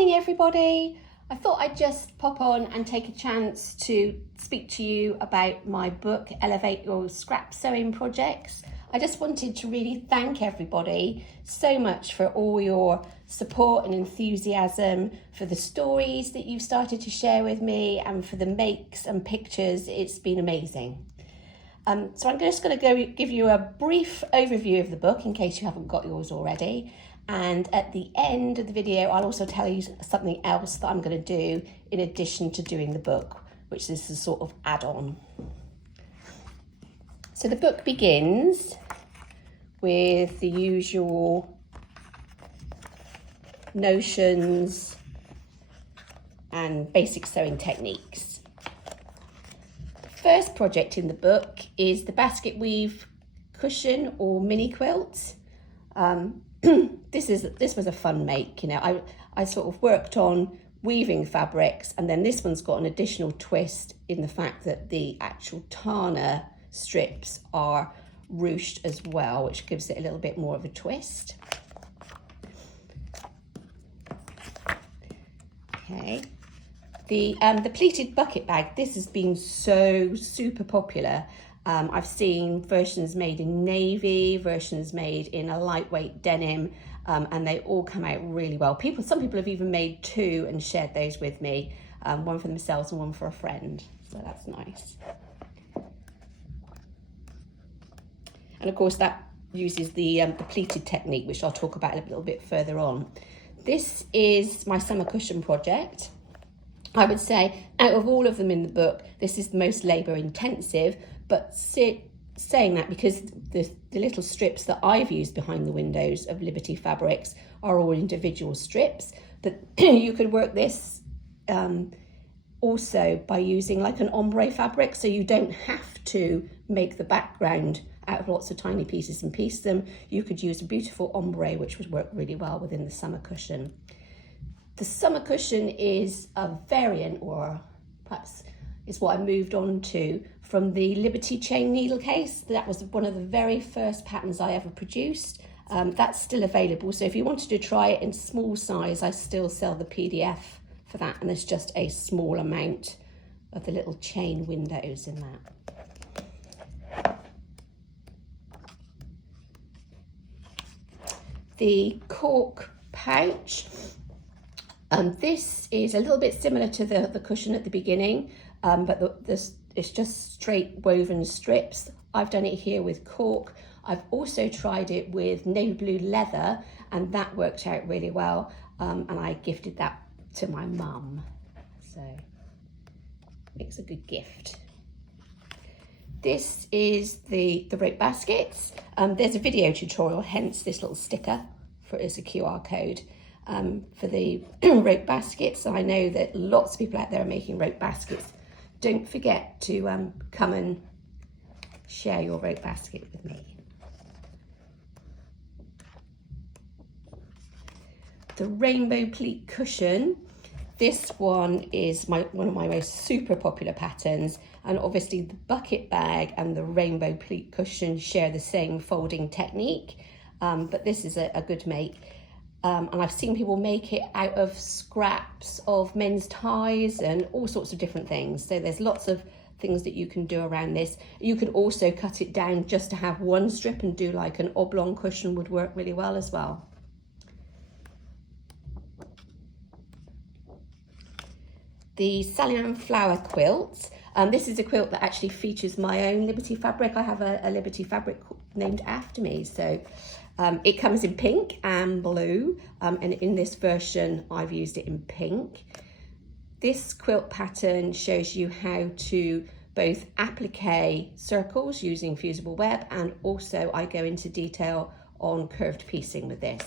Morning everybody. I thought I'd just pop on and take a chance to speak to you about my book Elevate Your Scrap Sewing Projects. I just wanted to really thank everybody so much for all your support and enthusiasm, for the stories that you've started to share with me, and for the makes and pictures. It's been amazing. So I'm just going to go give you a brief overview of the book in case you haven't got yours already. And at the end of the video, I'll also tell you something else that I'm going to do in addition to doing the book, which is a sort of add-on. So the book begins with the usual notions and basic sewing techniques. The first project in the book is the basket weave cushion or mini quilt. This was a fun make, you know. I sort of worked on weaving fabrics, and then this one's got an additional twist in the fact that the actual Tana strips are ruched as well, which gives it a little bit more of a twist. Okay, the pleated bucket bag, this has been so super popular. I've seen versions made in navy, versions made in a lightweight denim, and they all come out really well. Some people have even made two and shared those with me, one for themselves and one for a friend, so that's nice. And of course that uses the pleated technique, which I'll talk about a little bit further on. This is my summer cushion project. I would say out of all of them in the book, this is the most labour intensive, but saying that because the little strips that I've used behind the windows of Liberty Fabrics are all individual strips, but you could work this also by using like an ombre fabric, so you don't have to make the background out of lots of tiny pieces and piece them. You could use a beautiful ombre, which would work really well within the summer cushion. The summer cushion is a variant, or perhaps is what I moved on to from the Liberty chain needle case. That was one of the very first patterns I ever produced. That's still available, so if you wanted to try it in small size, I still sell the PDF for that, and there's just a small amount of the little chain windows in that. The cork pouch. This is a little bit similar to the cushion at the beginning, but it's just straight woven strips. I've done it here with cork. I've also tried it with navy blue leather, and that worked out really well, and I gifted that to my mum, so makes a good gift. This is the rope baskets. There's a video tutorial, hence this little sticker as a QR code. For the rope baskets. I know that lots of people out there are making rope baskets. Don't forget to come and share your rope basket with me. The rainbow pleat cushion. This one is one of my most super popular patterns, and obviously the bucket bag and the rainbow pleat cushion share the same folding technique, but this is a good make. And I've seen people make it out of scraps of men's ties and all sorts of different things. So there's lots of things that you can do around this. You could also cut it down just to have one strip and do like an oblong cushion, would work really well as well. The Sallieann flower quilt. This is a quilt that actually features my own Liberty fabric. I have a Liberty fabric named after me, so it comes in pink and blue, and in this version I've used it in pink. This quilt pattern shows you how to both applique circles using fusible web, and also I go into detail on curved piecing with this.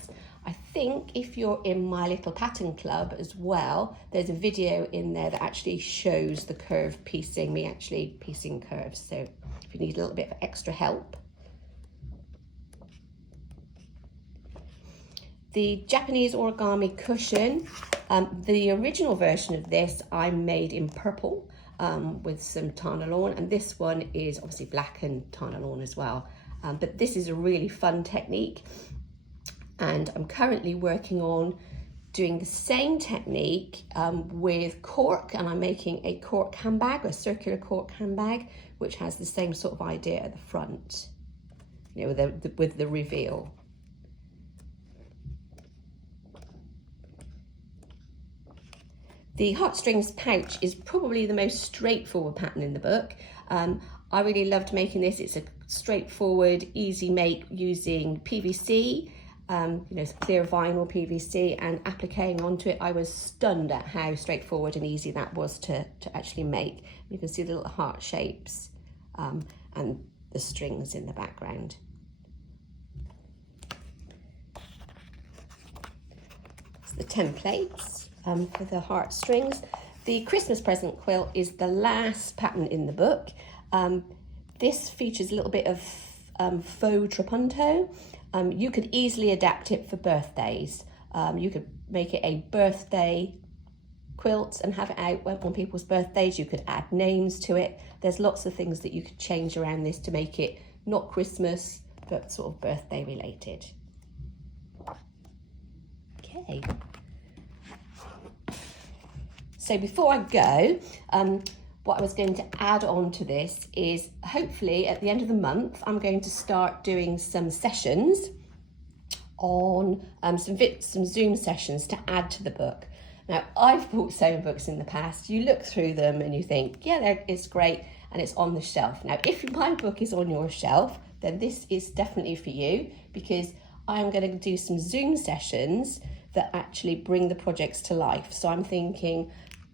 I think if you're in my little pattern club as well, there's a video in there that actually shows the curved piecing, me actually piecing curves, so if you need a little bit of extra help. The Japanese origami cushion, the original version of this I made in purple with some Tana lawn, and this one is obviously black and Tana lawn as well. But this is a really fun technique, and I'm currently working on doing the same technique with cork, and I'm making a cork handbag, a circular cork handbag, which has the same sort of idea at the front, you know, with the reveal. The heartstrings pouch is probably the most straightforward pattern in the book. I really loved making this. It's a straightforward, easy make using PVC, you know, clear vinyl PVC, and appliquing onto it. I was stunned at how straightforward and easy that was to actually make. You can see the little heart shapes and the strings in the background. So the templates for the heartstrings. The Christmas present quilt is the last pattern in the book. This features a little bit of faux trapunto. You could easily adapt it for birthdays. You could make it a birthday quilt and have it out on people's birthdays. You could add names to it. There's lots of things that you could change around this to make it not Christmas, but sort of birthday related. Okay. So before I go, what I was going to add on to this is hopefully at the end of the month, I'm going to start doing some sessions on some Zoom sessions to add to the book. Now, I've bought sewing books in the past. You look through them and you think, yeah, it's great, and it's on the shelf. Now, if my book is on your shelf, then this is definitely for you, because I'm going to do some Zoom sessions that actually bring the projects to life. So I'm thinking,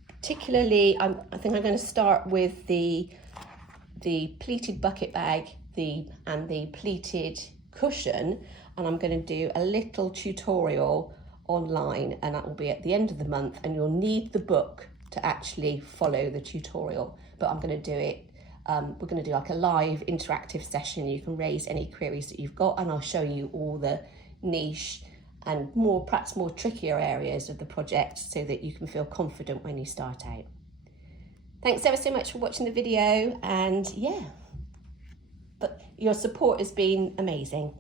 particularly, I think I'm going to start with the pleated bucket bag and the pleated cushion, and I'm going to do a little tutorial online, and that will be at the end of the month, and you'll need the book to actually follow the tutorial. But I'm going to do it, we're going to do like a live interactive session. You can raise any queries that you've got, and I'll show you all the niche and perhaps more trickier areas of the project so that you can feel confident when you start out. Thanks ever so much for watching the video, and yeah, but your support has been amazing.